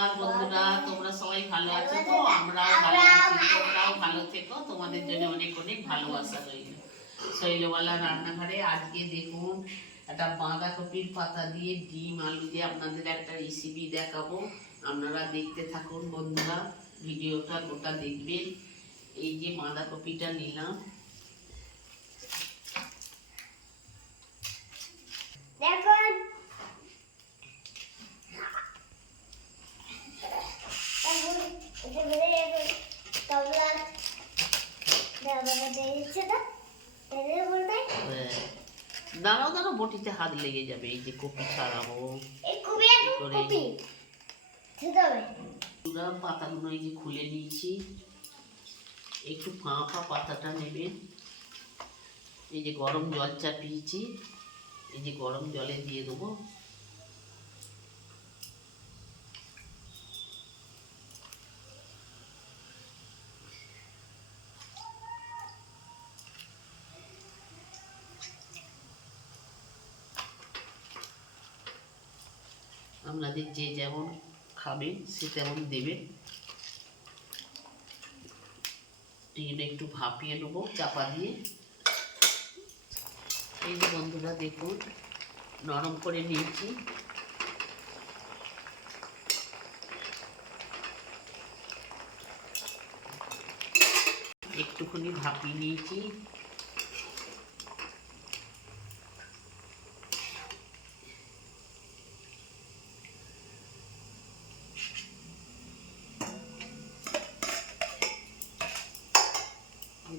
আর বন্ধুরা তোমরা সবাই ভালো আছো তো? আমরাও ভালো আছি, তোমরাও ভালো থেকো। তোমাদের জন্য অনেক অনেক ভালোবাসা রইল। শৈলবালা রান্নাঘরে আজকে দেখুন একটা বাঁধাকপির পাতা দিয়ে ডিম আলু দিয়ে আপনাদের একটা রেসিপি দেখাবো। আপনারা দেখতে থাকুন বন্ধুরা, ভিডিওটা গোটা দেখবেন। এই যে বাঁধাকপিটা নিলাম, দাঁড়াও দাঁড়াও, বটিতে হাত লেগে যাবে। এই যে কপি ছাড়াবো পাতাগুলো এই যে খুলে নিয়েছি। একটু ফাঁপা পাতাটা নেবেন। এই যে গরম জল চাপিয়েছি, এই যে গরম জলে দিয়ে দেবো। আপনাদের যে যেমন খাবেন সে তেমন দেবেন। এটা একটু ভাপিয়ে নেবো চাপা দিয়ে। এই যে বন্ধুরা দেখুন, নরম করে নিয়েছি। একটুখানি ভাপিয়ে নিয়েছি।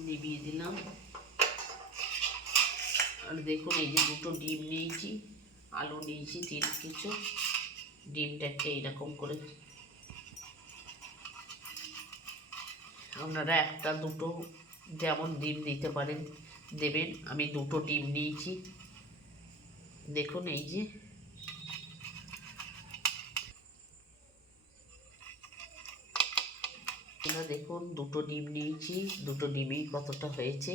নিভিয়ে দিলাম। আর দেখুন এই যে দুটো ডিম নিয়েছি, আলু নিয়েছি 3 কিছু। ডিমটাকে এইরকম করে আপনারা একটা দুটো যেমন ডিম দিতে পারেন দেবেন। আমি দুটো ডিম নিয়েছি। দেখুন এই যে দেখুন দুটো ডিম নিয়েছি, দুটো ডিমই কতটা হয়েছে।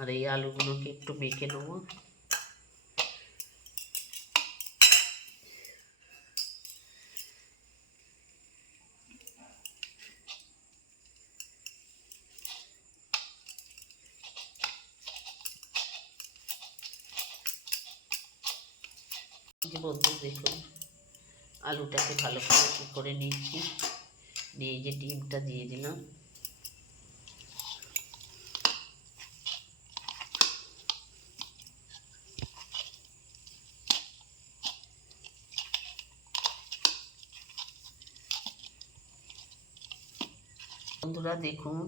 আর এই আলুগুলোকে একটু মেখে নেব। যে বন্ধু দেখুন আলুটাকে ভালো করে নিয়েছি, নিয়ে যে ডিমটা দিয়ে দিলাম। বন্ধুরা দেখুন,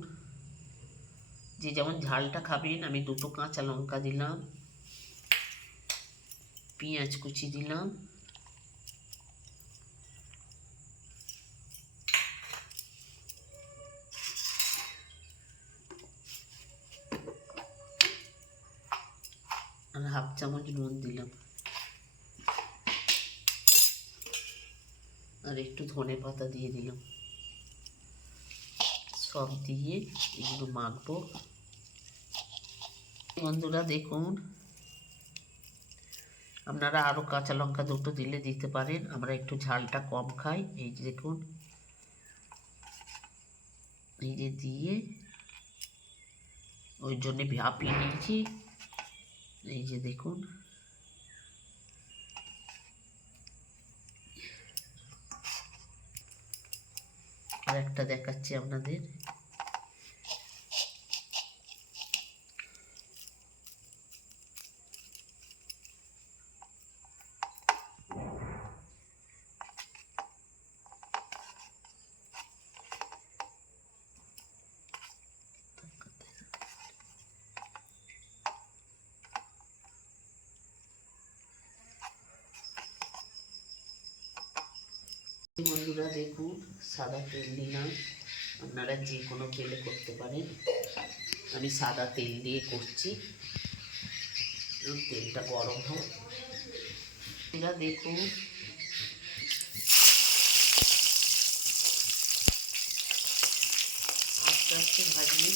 যে যেমন ঝালটা খাবেন, আমি দুটো কাঁচা লঙ্কা দিলাম, পেঁয়াজ কুচি দিলাম, আর 1/2 চামচ নুন দিলাম, আর একটু ধনে পাতা দিয়ে দিলাম। সব দিয়ে এগুলো মাখবো। বন্ধুরা দেখুন, আপনারা আরও কাঁচা লঙ্কা দুটো দিলে দিতে পারেন, আমরা একটু ঝালটা কম খাই। এই যে দেখুন, এই যে দিয়ে ওই জন্যে ভাপিয়ে নিয়েছি। এই যে দেখুন, আর একটা দেখাচ্ছি আপনাদের। বন্ধুরা দেখুন, সাদা তেল দিলাম। আপনারা যে কোনো তেলে করতে পারেন, আমি সাদা তেল দিয়ে করছি। তেলটা গরম হোক। এরা দেখুন আস্তে আস্তে ভাজি।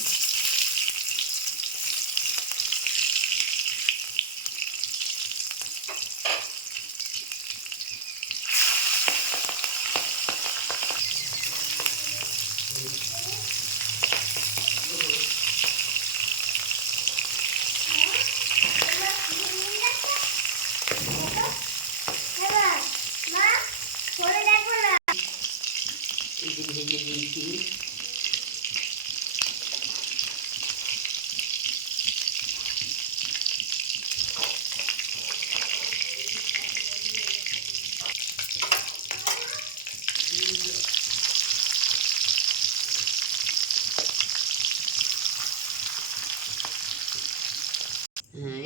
যে ভেজে দিয়েছি।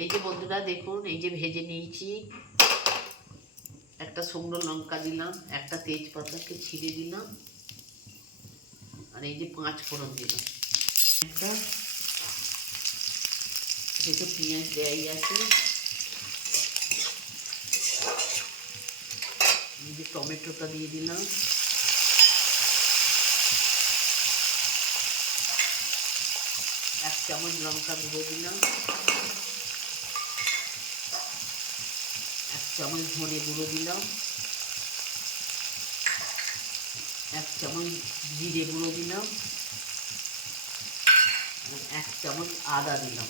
এই যে বন্ধুরা দেখুন, এই যে ভেজে নিয়েছি, একটা শুকনো লঙ্কা দিলাম, একটা তেজপাতাকে ছিঁড়ে দিলাম, আর এই যে 5 ফোড়ন দিলাম, একটা যেহেতু পেঁয়াজ দেয়াই আছে, এই যে টমেটোটা দিয়ে দিলাম, এক চামচ লঙ্কা গুঁড়ো দিলাম, এক চামচ ধনে গুঁড়ো দিলাম, এক চামচ জিরে গুঁড়ো দিলাম, এক চামচ আদা দিলাম,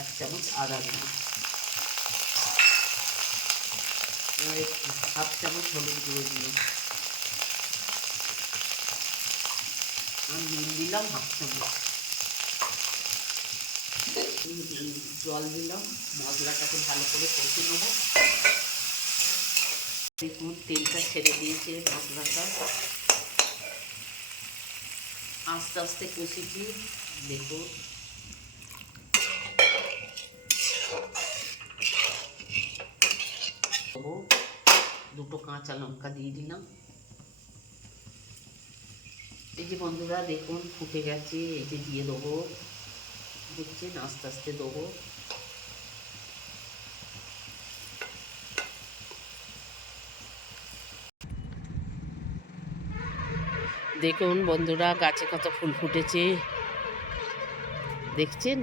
এক চামচ আদা দিলাম, হাফ চামচ হলুদ গুঁড়ো দিলাম, আর নুন দিলাম হাফ চামচ, জল দিলাম, মশলাটাকে ভালো করে কষে নেবো। দেখুন তেলটা ছেড়ে দিয়েছে, মশলাটা আস্তে আস্তে কষিছি। দেখুন দুটো কাঁচা লঙ্কা দিয়ে দিলাম। এই যে বন্ধুরা দেখুন ফুটে গেছে, এই যে দিয়ে দেবো, দেখছেন আস্তে আস্তে দেবো। দেখুন বন্ধুরা গাছে কত ফুল ফুটেছে, দেখছেন?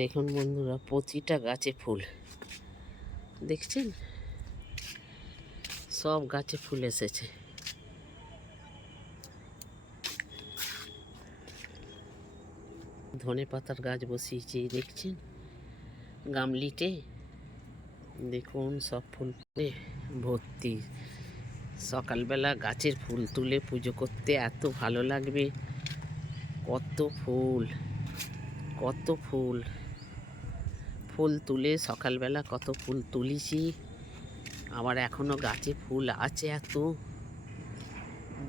দেখুন বন্ধুরা প্রতিটা গাছে ফুল, দেখছেন? সব গাছে ফুল এসেছে। ধনে পাতার গাছ বসিয়েছি, দেখছেন গামলিতে, দেখুন সব ফুল ভর্তি। সকালবেলা গাছের ফুল তুলে পুজো করতে এত ভালো লাগবে। কত ফুল, কত ফুল, ফুল তুলে সকালবেলা কত ফুল তুলেছি, আবার এখনো গাছে ফুল আছে এত,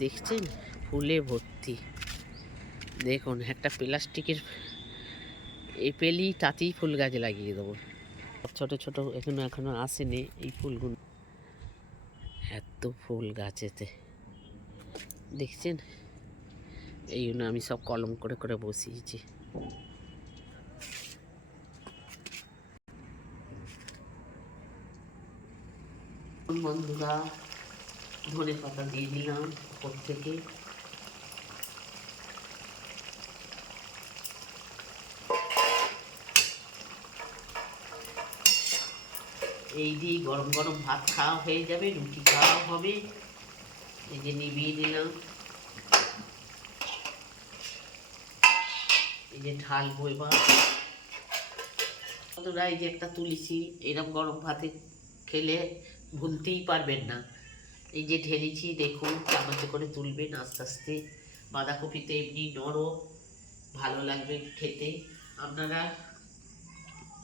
দেখছেন ফুলে ভর্তি। দেখুন একটা প্লাস্টিকের পেলি তাতেই ফুল গাছ লাগিয়ে দেবো। ছোট ছোট এখনো আসেনি এই ফুলগুলো, এত ফুল গাছেতে, দেখছেন? এই জন্য আমি সব কলম করে করে বসিয়েছি। বন্ধুরা ধনে পাতা দিয়ে দিলাম উপর থেকে, এই দিয়ে গরম গরম ভাত খাওয়া হয়ে যাবে, রুটি খাওয়া হবে। এই যে নিভিয়ে দিলাম, এই যে ঢালবো এবার। বন্ধুরা এই যে একটা তুলেছি, এরকম গরম ভাতে খেলে ভুলতেই পারবেন না। এই যে ঢেলেছি, দেখুন চামচে করে তুলবেন আস্তে আস্তে। বাঁধাকপিতে এমনি নরম, ভালো লাগবে খেতে। আপনারা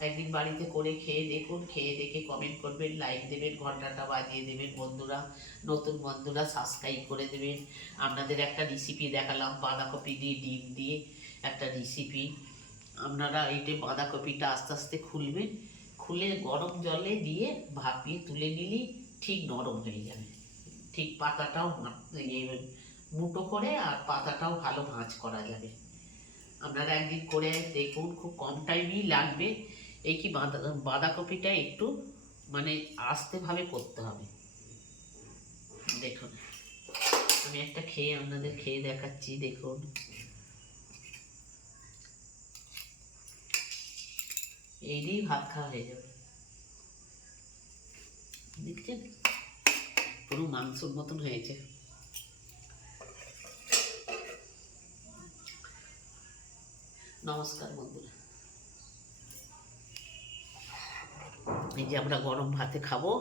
একদিন বাড়িতে করে খেয়ে দেখুন, খেয়ে দেখে কমেন্ট করবেন, লাইক দেবেন, ঘন্টাটা বাজিয়ে দেবেন। বন্ধুরা নতুন বন্ধুরা সাবস্ক্রাইব করে দেবেন। আপনাদের একটা রেসিপি দেখালাম বাঁধাকপি দিয়ে ডিম দিয়ে একটা রেসিপি। আপনারা এই যে বাঁধাকপিটা আস্তে আস্তে খুলবেন, খুলে গরম জলে দিয়ে ভাপিয়ে তুলে নিলেই ঠিক নরম হয়ে যাবে। ঠিক পাতাটাও মুটো করে, আর পাতাটাও ভালো ভাঁজ করা যাবে। আপনারা একদিন করে দেখুন, খুব কম টাইমই লাগবে। এই কি বাঁধাকপিটা একটু মানে আস্তেভাবে করতে হবে। দেখুন আমি একটা খেয়ে আপনাদের খেয়ে দেখাচ্ছি, দেখুন এই দিয়েই ভাত খাওয়া হয়ে যাবে। দেখছেন পুরো মাংসর মতন হয়েছে। নমস্কার বন্ধুরা, এই যে আমরা গরম ভাতে খাবো।